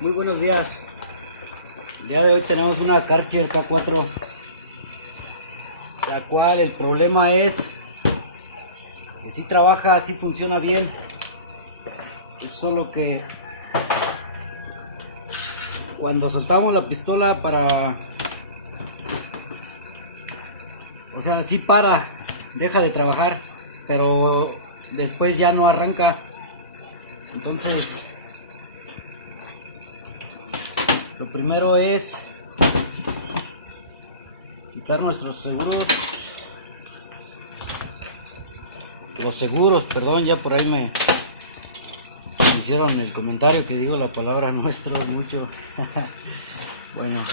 Muy buenos días. El día de hoy tenemos una Karcher K4, la cual el problema es que sí trabaja, sí funciona bien. Es solo que cuando soltamos la pistola sí para, deja de trabajar, pero después ya no arranca. Entonces, lo primero es quitar nuestros seguros. Los seguros, perdón, ya por ahí me hicieron el comentario que digo la palabra nuestros mucho. Bueno,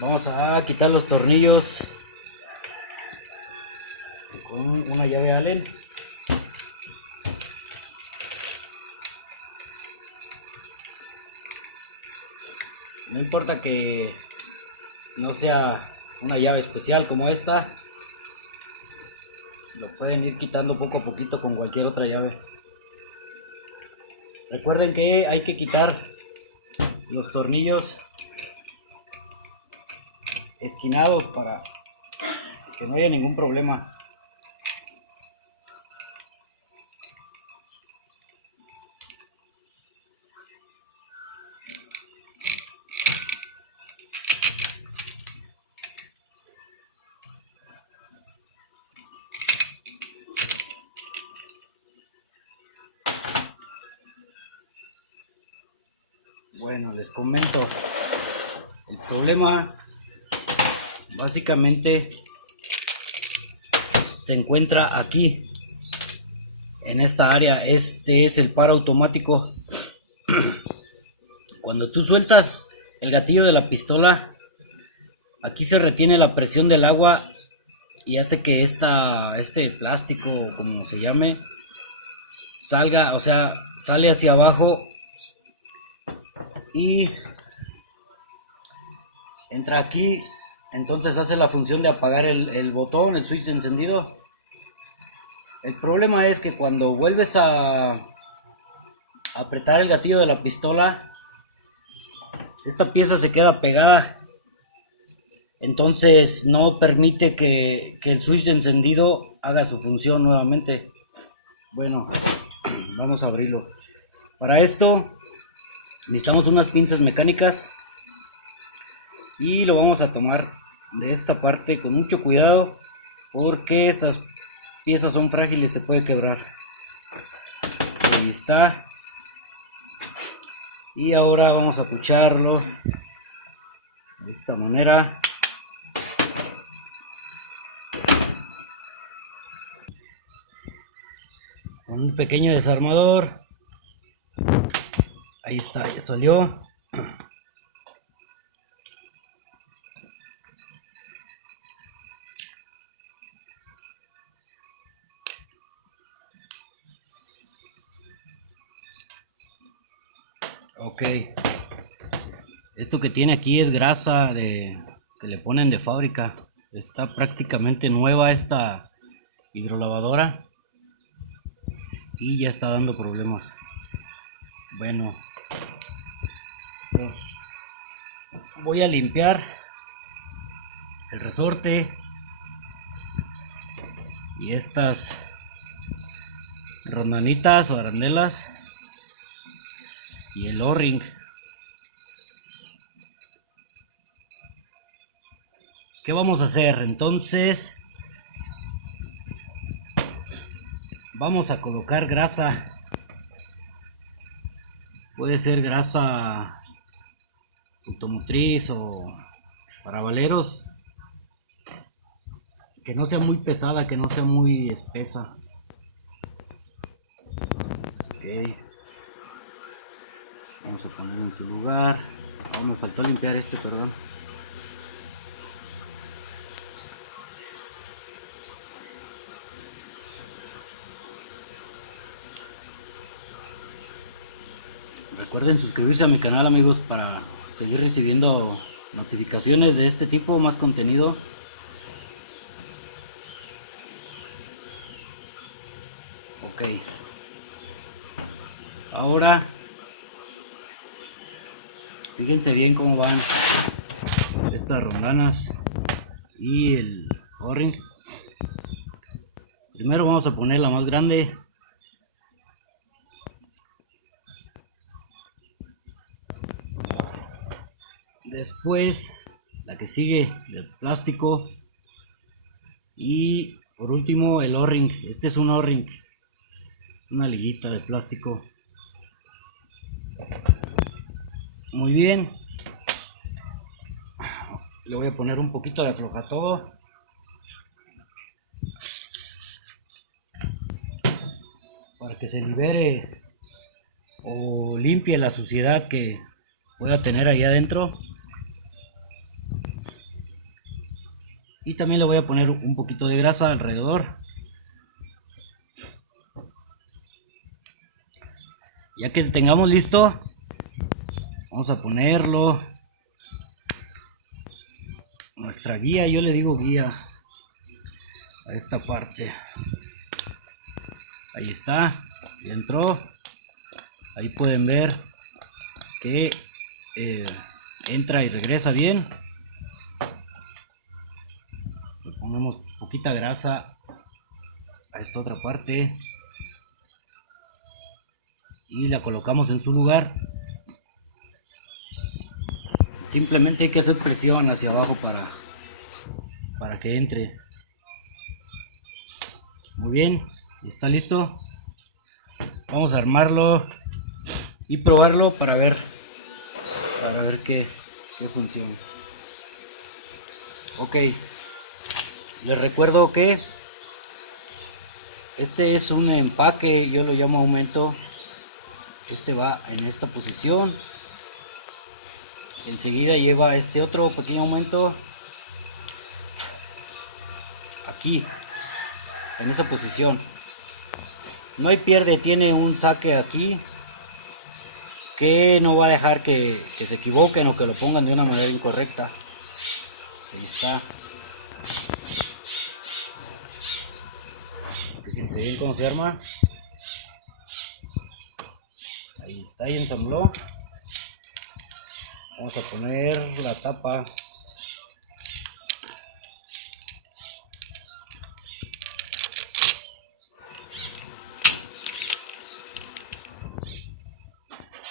vamos a quitar los tornillos con una llave Allen. No importa que no sea una llave especial como esta, lo pueden ir quitando poco a poquito con cualquier otra llave. Recuerden que hay que quitar los tornillos esquinados para que no haya ningún problema. Bueno, les comento, el problema básicamente se encuentra aquí, en esta área. Este es el paro automático. Cuando tú sueltas el gatillo de la pistola, aquí se retiene la presión del agua y hace que este plástico, como se llame, salga, o sea, sale hacia abajo y entra aquí. Entonces hace la función de apagar el botón, el switch de encendido. El problema es que cuando vuelves a apretar el gatillo de la pistola, esta pieza se queda pegada. Entonces no permite que el switch de encendido haga su función nuevamente. Bueno, vamos a abrirlo. Para esto necesitamos unas pinzas mecánicas y lo vamos a tomar de esta parte con mucho cuidado, porque estas piezas son frágiles, se puede quebrar. Ahí está. Y ahora vamos a pucharlo de esta manera. Con un pequeño desarmador. Ahí está, ya salió. Ok, esto que tiene aquí es grasa que le ponen de fábrica. Está prácticamente nueva esta hidrolavadora y ya está dando problemas. Bueno, pues voy a limpiar el resorte y estas rondanitas o arandelas y el O-ring. ¿Qué vamos a hacer? Entonces vamos a colocar grasa. Puede ser grasa automotriz o para valeros, que no sea muy pesada, que no sea muy espesa. Ok, vamos a ponerlo en su lugar. Me faltó limpiar perdón. Recuerden suscribirse a mi canal, amigos, para seguir recibiendo notificaciones de este tipo, más contenido. Ok. Ahora, fíjense bien cómo van estas rondanas y el O-ring. Primero vamos a poner la más grande. Después la que sigue de plástico. Y por último el O-ring. Este es un O-ring, una liguita de plástico. Muy bien. Le voy a poner un poquito de aflojatodo. Para que se libere o limpie la suciedad que pueda tener ahí adentro. Y también le voy a poner un poquito de grasa alrededor. Ya que tengamos listo, vamos a ponerlo. Nuestra guía, yo le digo guía a esta parte. Ahí está, ya entró. Ahí pueden ver que entra y regresa bien. Le ponemos poquita grasa a esta otra parte y la colocamos en su lugar. Simplemente hay que hacer presión hacia abajo para que entre. Muy bien, está listo. Vamos a armarlo y probarlo para ver qué funciona. Ok, les recuerdo que este es un empaque, yo lo llamo aumento. Este va en esta posición. Enseguida lleva este otro pequeño aumento aquí, en esa posición. No hay pierde, tiene un saque aquí que no va a dejar que se equivoquen o que lo pongan de una manera incorrecta. Ahí está. Fíjense bien cómo se arma. Ahí está, ahí ensambló. Vamos a poner la tapa.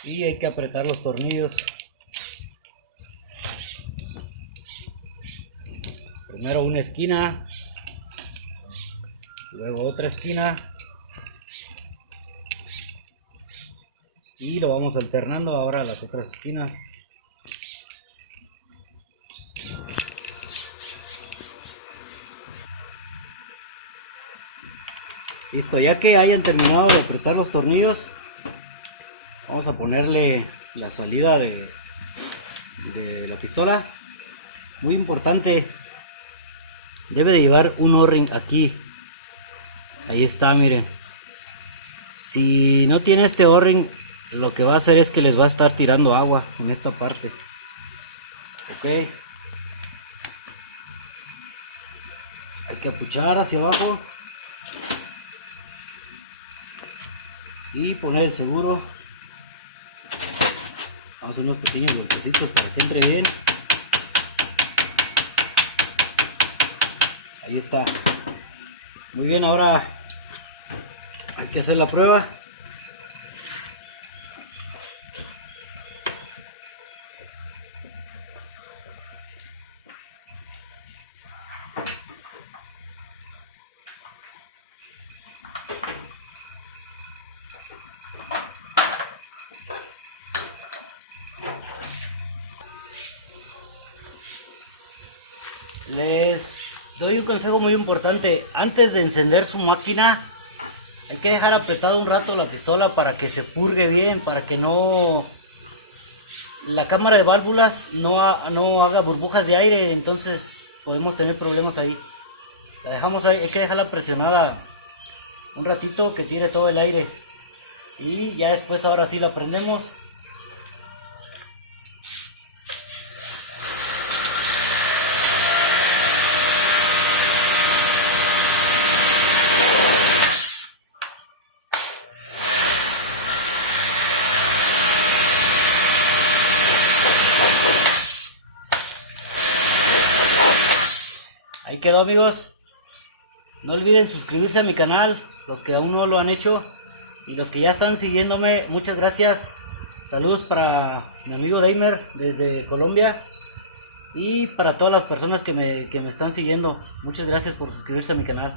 Y hay que apretar los tornillos. Primero una esquina, luego otra esquina. Y lo vamos alternando ahora a las otras esquinas. Listo, ya que hayan terminado de apretar los tornillos, vamos a ponerle la salida de la pistola. Muy importante, debe de llevar un O-ring aquí. Ahí está, miren. Si no tiene este O-ring, lo que va a hacer es que les va a estar tirando agua en esta parte. Ok. Hay que apuchar hacia abajo y poner el seguro. Vamos a hacer unos pequeños golpecitos para que entre bien. Ahí está. Muy bien, ahora hay que hacer la prueba. Les doy un consejo muy importante. Antes de encender su máquina, hay que dejar apretado un rato la pistola para que se purgue bien, para que no la cámara de válvulas no haga burbujas de aire, entonces podemos tener problemas ahí. La dejamos ahí, hay que dejarla presionada un ratito que tire todo el aire y ya después ahora sí la prendemos. quedó, amigos. No olviden suscribirse a mi canal, los que aún no lo han hecho. Y los que ya están siguiéndome, muchas gracias. Saludos para mi amigo Daimer desde Colombia. Y para todas las personas que me están siguiendo, muchas gracias por suscribirse a mi canal.